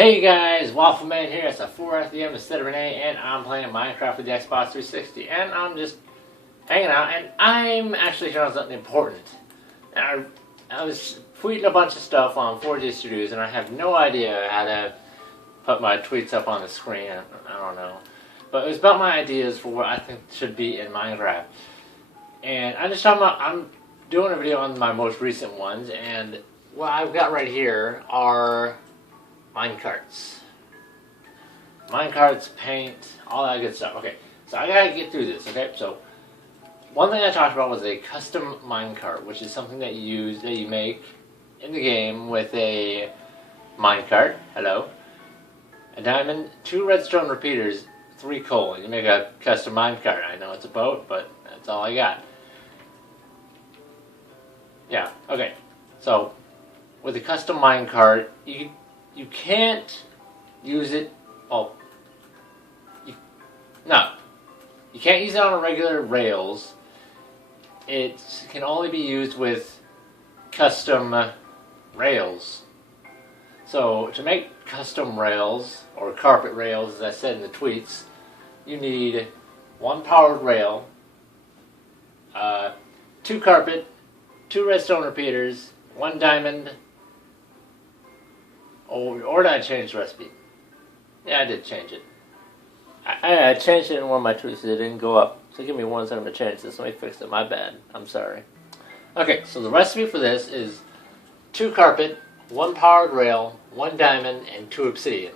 Hey guys, Waffleman here. It's a 4FDM instead of an A, and I'm playing Minecraft with the Xbox 360, and I'm just hanging out, and I'm actually here on something important. And I was tweeting a bunch of stuff on 4G Studios, and I have no idea how to put my tweets up on the screen. I don't know. But it was about my ideas for what I think should be in Minecraft. And I'm doing a video on my most recent ones, and what I've got right here are minecarts. Minecarts, paint, all that good stuff. Okay, so I gotta get through this, okay? So, one thing I talked about was a custom minecart, which is something that you make in the game with a minecart, hello, a diamond, 2 redstone repeaters, 3 coal, and you make a custom minecart. I know it's a boat, but that's all I got. Yeah, okay. So, with a custom minecart, you can't use it. Oh, you can't use it on regular rails. It can only be used with custom rails. So to make custom rails or carpet rails, as I said in the tweets, you need 1 powered rail, 2 carpet, 2 redstone repeaters, 1 diamond. Or did I change the recipe? Yeah, I did change it. I changed it in one of my tweets. It didn't go up. So give me 1 second to change this. Let me fix it. My bad. I'm sorry. Okay, so the recipe for this is 2 carpet, 1 powered rail, 1 diamond, and 2 obsidian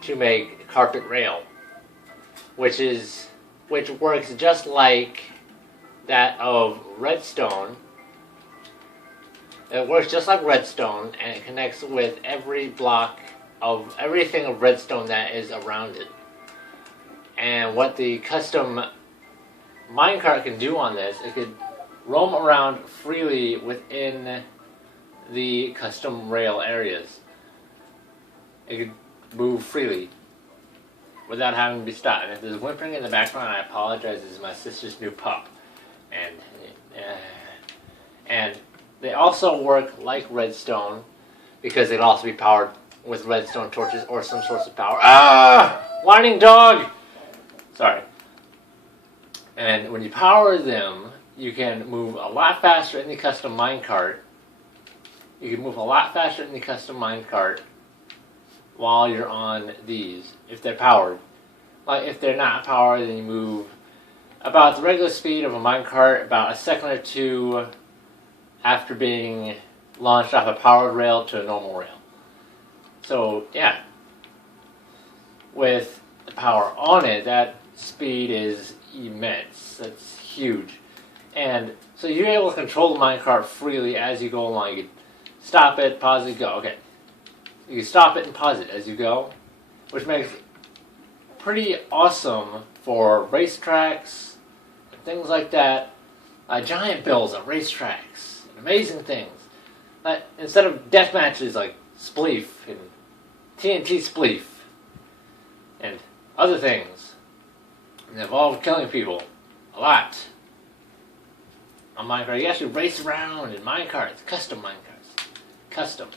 to make carpet rail, which works just like that of redstone. It works just like redstone, and it connects with every block of everything of redstone that is around it. And what the custom minecart can do on this, it could roam around freely within the custom rail areas. It could move freely without having to be stopped. And if there's whimpering in the background, I apologize. This is my sister's new pup. And they also work like redstone because they'd also be powered with redstone torches or some source of power. Ah! Whining dog! Sorry. And when you power them, you can move a lot faster in the custom minecart. You can move a lot faster in the custom minecart while you're on these, if they're powered. Like, if they're not powered, then you move about the regular speed of a minecart, about a second or 2 after being launched off a powered rail to a normal rail. So, yeah. With the power on it, that speed is immense. That's huge. And so you're able to control the minecart freely as you go along. You can stop it, pause it, go. Okay. You can stop it and pause it as you go, which makes it pretty awesome for racetracks and things like that. Giant builds of racetracks. Amazing things. Instead of death matches like Spleef and TNT Spleef and other things that involve killing people a lot on Minecraft. You actually race around in minecarts, custom minecarts, custom.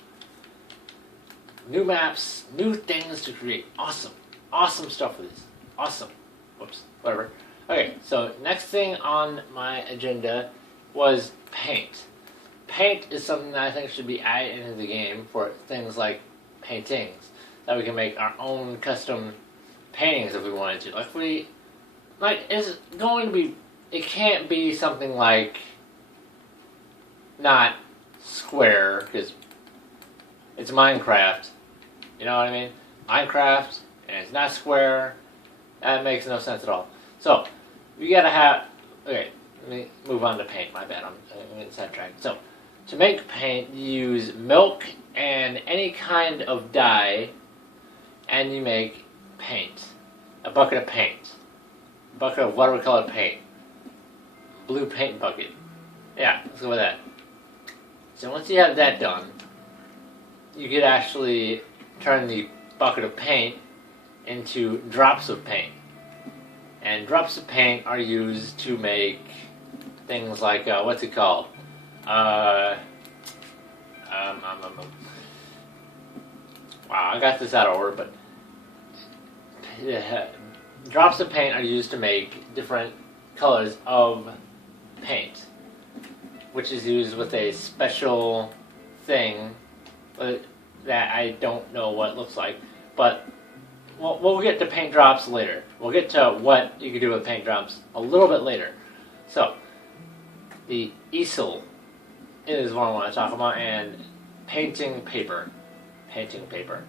New maps, new things to create. Awesome. Awesome stuff with this. Awesome. Whoops. Whatever. Okay, so next thing on my agenda was paint. Paint is something that I think should be added into the game for things like paintings. That we can make our own custom paintings if we wanted to. It's going to be, it can't be something like not square, because it's Minecraft. You know what I mean? Minecraft, and it's not square. That makes no sense at all. So, you gotta have, okay, let me move on to paint. My bad, I'm getting sidetracked. So, to make paint, you use milk and any kind of dye, and you make paint. A bucket of paint. A bucket of watercolor paint. Blue paint bucket. Yeah, let's go with that. So once you have that done, you could actually turn the bucket of paint into drops of paint. And drops of paint are used to make things like, what's it called? wow, I got this out of order, but drops of paint are used to make different colors of paint, which is used with a special thing that I don't know what it looks like, but we'll get to paint drops later. We'll get to what you can do with paint drops a little bit later. So, the easel is what I want to talk about, and painting paper. Painting paper.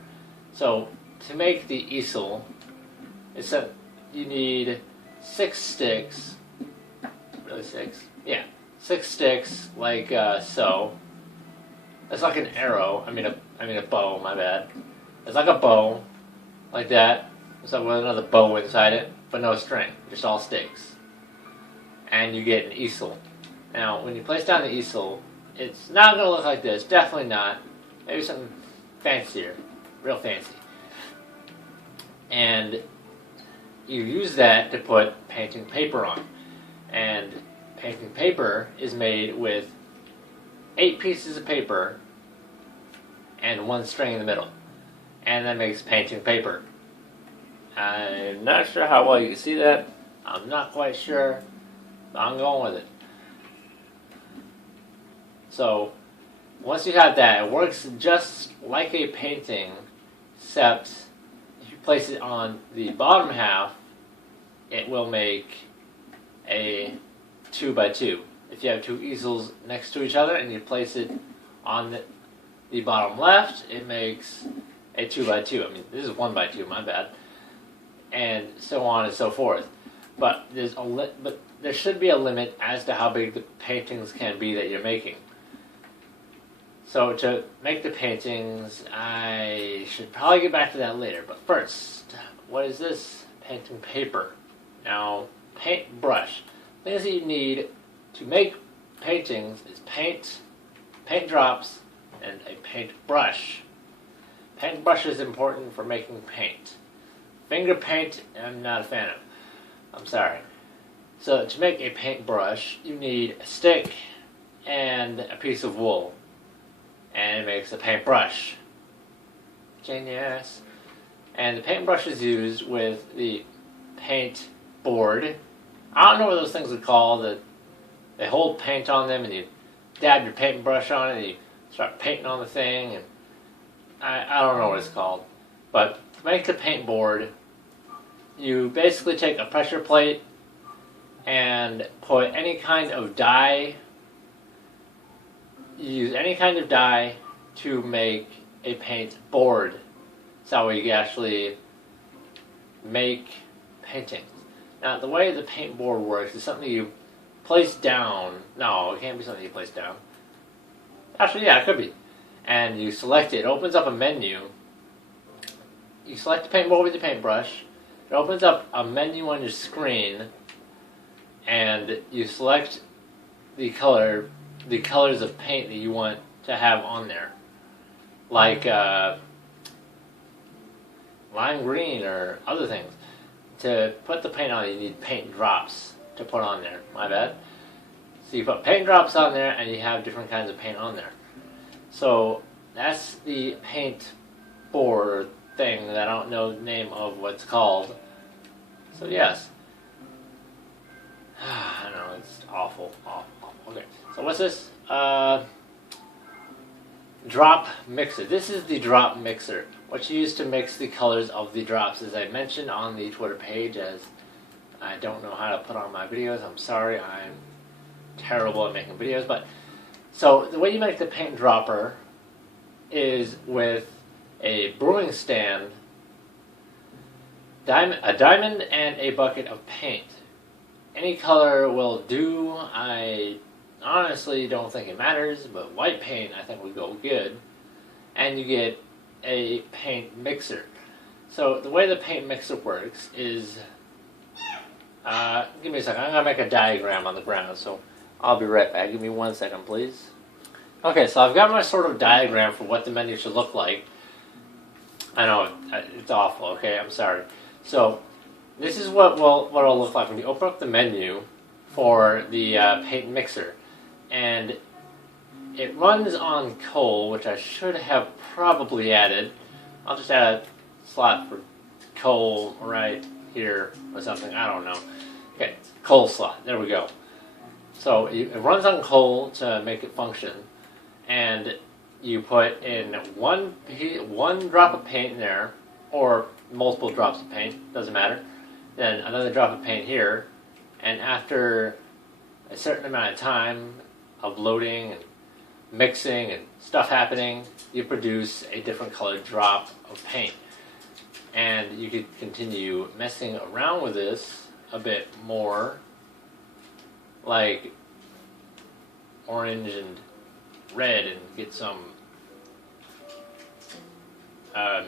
So, to make the easel, you need 6 sticks. Really 6? Yeah. 6 sticks, like so. It's like an arrow. I mean a bow. My bad. It's like a bow, like that. So with another bow inside it, but no string, just all sticks. And you get an easel. Now, when you place down the easel, it's not going to look like this. Definitely not. Maybe something fancier, real fancy. And you use that to put painting paper on. And painting paper is made with 8 pieces of paper and 1 string in the middle. And that makes painting paper. I'm not sure how well you can see that. I'm not quite sure. But I'm going with it. So, once you have that, it works just like a painting, except if you place it on the bottom half, it will make a 2x2. If you have 2 easels next to each other and you place it on the bottom left, it makes a 2x2. I mean, this is 1x2, my bad. And so on and so forth. But there should be a limit as to how big the paintings can be that you're making. So to make the paintings, I should probably get back to that later. But first, what is this? Painting paper. Now, paintbrush. Things that you need to make paintings is paint drops, and a paintbrush. Paintbrush is important for making paint. Finger paint, I'm not a fan of. I'm sorry. So to make a paintbrush, you need a stick and a piece of wool. And it makes a paintbrush. Genius. And the paintbrush is used with the paint board. I don't know what those things are called. They hold paint on them and you dab your paintbrush on it and you start painting on the thing. And I don't know what it's called. But to make the paint board, you basically take a pressure plate and put any kind of dye. You use any kind of dye to make a paint board. So you can actually make paintings. Now, the way the paint board works is something you place down. No, it can't be something you place down. Actually, yeah, it could be. And you select it. It opens up a menu. You select the paint board with your paintbrush. It opens up a menu on your screen. And you select the colors of paint that you want to have on there. Like lime green or other things. To put the paint on, you need paint drops to put on there. My bad. So you put paint drops on there and you have different kinds of paint on there. So that's the paint board thing that I don't know the name of what's called. So yes. I know, it's awful. Okay, so what's this? Drop mixer. This is the drop mixer. What you use to mix the colors of the drops. As I mentioned on the Twitter page, as I don't know how to put on my videos. I'm sorry, I'm terrible at making videos. But so the way you make the paint dropper is with a brewing stand, a diamond, and a bucket of paint. Any color will do. I honestly don't think it matters, but white paint I think would go good. And you get a paint mixer. So the way the paint mixer works is, give me a second, I'm going to make a diagram on the ground, so I'll be right back. Give me 1 second, please. Okay, so I've got my sort of diagram for what the menu should look like. I know, it's awful, okay, I'm sorry. So, this is what it'll look like when you open up the menu for the paint mixer. And it runs on coal, which I should have probably added, I'll just add a slot for coal right here or something. I don't know. Okay, coal slot. There we go. So it runs on coal to make it function, and you put in one drop of paint in there, or multiple drops of paint, doesn't matter. Then another drop of paint here, and after a certain amount of time of loading and mixing and stuff happening, you produce a different colored drop of paint. And you could continue messing around with this a bit more, like orange and red, and get some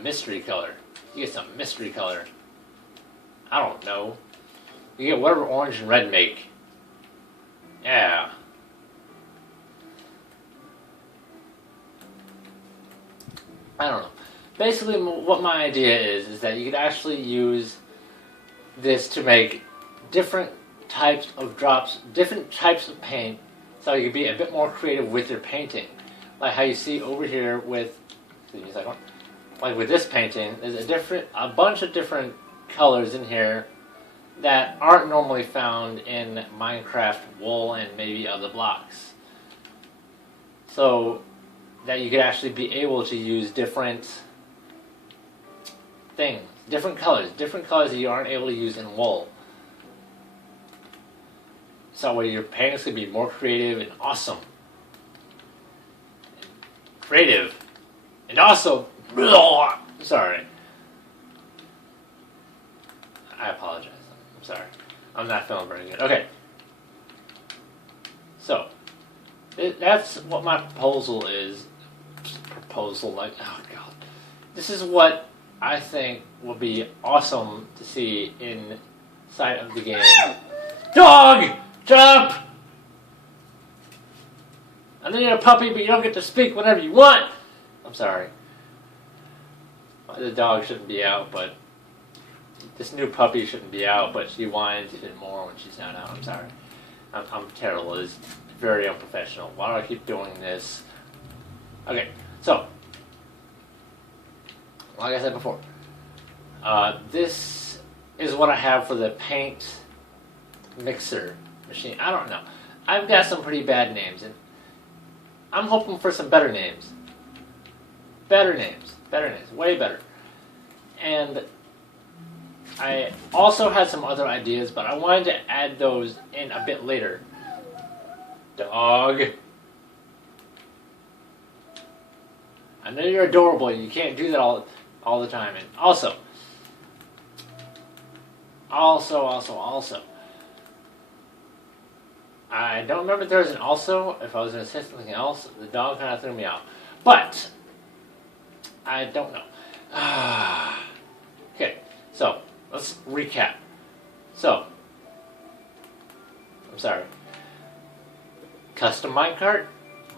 mystery color. You get some mystery color. I don't know. You get whatever orange and red make. Yeah. I don't know. Basically, what my idea is that you could actually use this to make different types of drops, different types of paint, so you could be a bit more creative with your painting. Like how you see over here with, excuse me a second, like with this painting, there's a bunch of different colors in here that aren't normally found in Minecraft wool and maybe other blocks. So that you could actually be able to use different things, different colors that you aren't able to use in wool. So where your paintings could be more creative and awesome. Creative and also, sorry. I apologize. I'm sorry. I'm not feeling very good. Okay. So, that's what my proposal is. Like, oh god. This is what I think will be awesome to see inside of the game. Dog! Shut up! I know you're a puppy, but you don't get to speak whenever you want! I'm sorry. The dog shouldn't be out, but this new puppy shouldn't be out, but she whines even more when she's not out. I'm sorry. I'm terrible. It's very unprofessional. Why do I keep doing this? Okay, so, like I said before, this is what I have for the paint mixer machine. I don't know. I've got some pretty bad names, and I'm hoping for some better names. Better names, way better. And I also had some other ideas, but I wanted to add those in a bit later. Dog. I know you're adorable, and you can't do that all the time. And also, I don't remember if there was an also. If I was going to say something else, the dog kind of threw me out. But I don't know. Okay, so let's recap. So, I'm sorry. Custom minecart,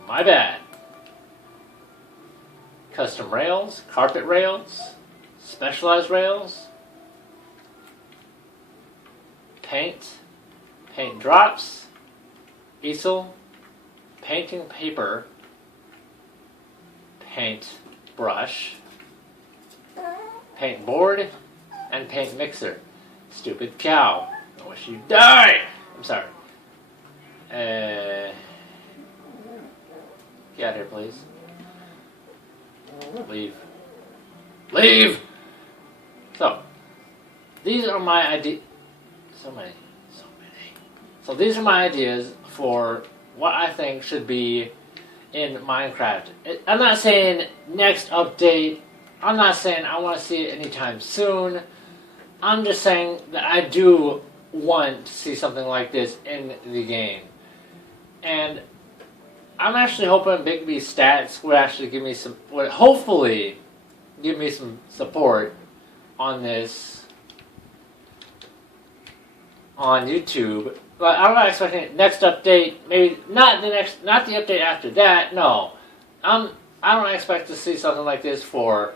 my bad. Custom rails, carpet rails, specialized rails, paint drops, easel, painting paper, paint brush, paint board, and paint mixer. Stupid cow. I wish you'd die! I'm sorry. Get out of here, please. Leave! So, these are my ideas. So many. So these are my ideas for what I think should be in Minecraft. I'm not saying next update. I'm not saying I want to see it anytime soon. I'm just saying that I do want to see something like this in the game. And I'm actually hoping Big B Stats will actually give me some, would hopefully give me some support on this on YouTube. But I'm not expecting next update, maybe not the update after that. No, I don't expect to see something like this for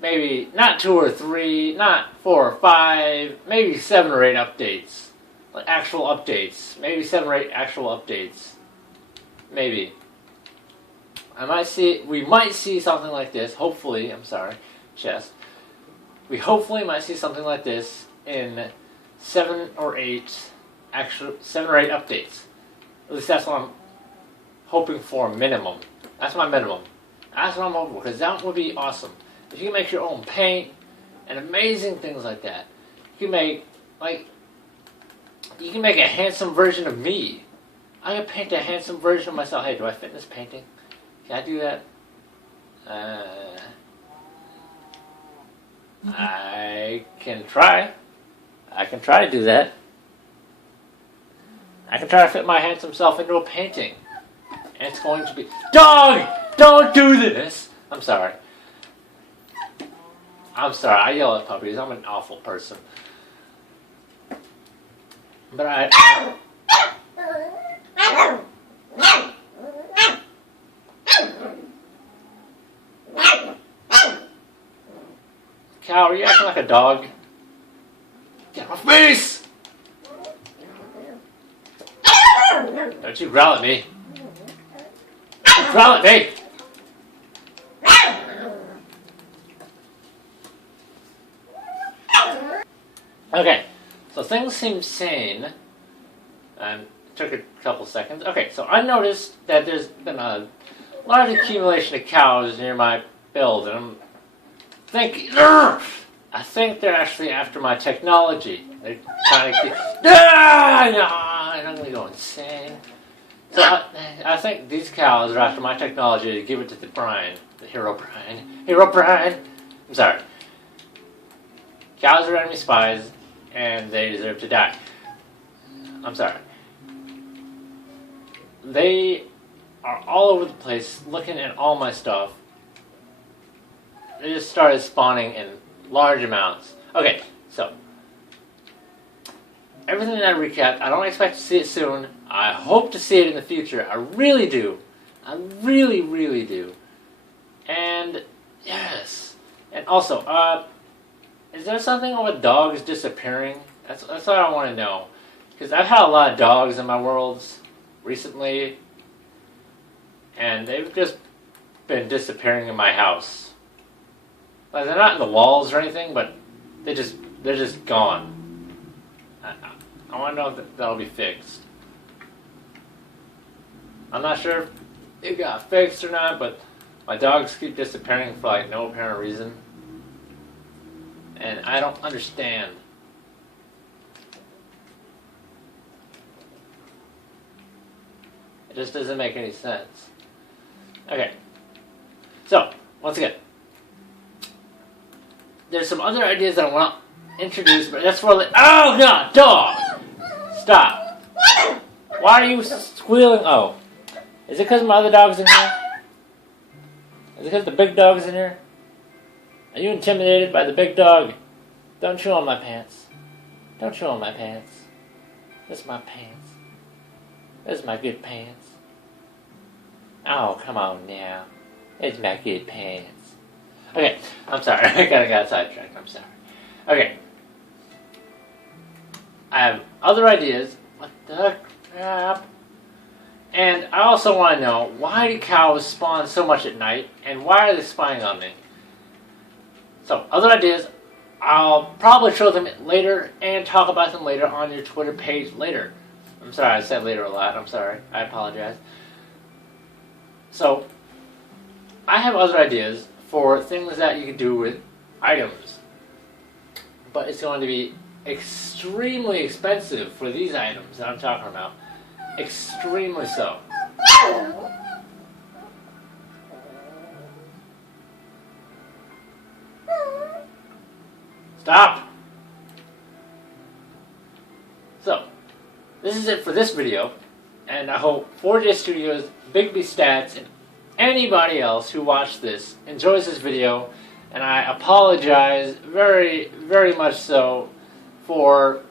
maybe not 2 or 3, not 4 or 5, maybe 7 or 8 updates, like actual updates. Maybe 7 or 8 actual updates. Maybe. we might see something like this, hopefully, I'm sorry, chest. We hopefully might see something like this in 7 or 8 updates. At least that's what I'm hoping for, minimum. That's my minimum. That's what I'm hoping for, because that would be awesome. If you can make your own paint and amazing things like that. You can make, you can make a handsome version of me. I can paint a handsome version of myself. Hey, do I fit in this painting? Can I do that? I can try. I can try to do that. I can try to fit my handsome self into a painting. And it's going to be... Dog! Don't do this! I'm sorry. I'm sorry. I yell at puppies. I'm an awful person. But Cow, are you acting like a dog? Get off my face! Don't you growl at me. Don't growl at me! Okay, so things seem sane. Took a couple seconds. Okay, so I noticed that there's been a large accumulation of cows near my build, and I'm thinking, I think they're actually after my technology. They're trying to I'm going to go insane. So I think these cows are after my technology to give it to the Brian, the hero Brian. Hero Brian! I'm sorry. Cows are enemy spies, and they deserve to die. I'm sorry. They are all over the place looking at all my stuff. They just started spawning in large amounts. Okay, so everything that I recapped, I don't expect to see it soon. I hope to see it in the future. I really do. I really, really do. And yes. And also, is there something with dogs disappearing? That's what I want to know. Because I've had a lot of dogs in my worlds recently, and they've just been disappearing in my house. Like, they're not in the walls or anything, but they're just gone. I want to know if that'll be fixed. I'm not sure if it got fixed or not, but my dogs keep disappearing for like no apparent reason. And I don't understand. It just doesn't make any sense. Okay. So, once again, there's some other ideas that I want to introduce, but that's for like, oh god, dog! Stop. Why are you squealing? Oh. Is it because my other dog's in here? Is it because the big dog's in here? Are you intimidated by the big dog? Don't chew on my pants. Don't chew on my pants. This is my pants. This is my good pants. Oh, come on now. It's my good pants. Okay, I'm sorry. I kind of got sidetracked. I'm sorry. Okay. I have other ideas. What the crap? And I also want to know, why do cows spawn so much at night? And why are they spying on me? So, other ideas. I'll probably show them later and talk about them later on your Twitter page later. I'm sorry, I said later a lot. I'm sorry. I apologize. So, I have other ideas for things that you can do with items. But it's going to be extremely expensive for these items that I'm talking about. Extremely so. Stop! So, this is it for this video, and I hope 4J Studios, Bigby Stats, and anybody else who watched this enjoys this video, and I apologize very, very much so for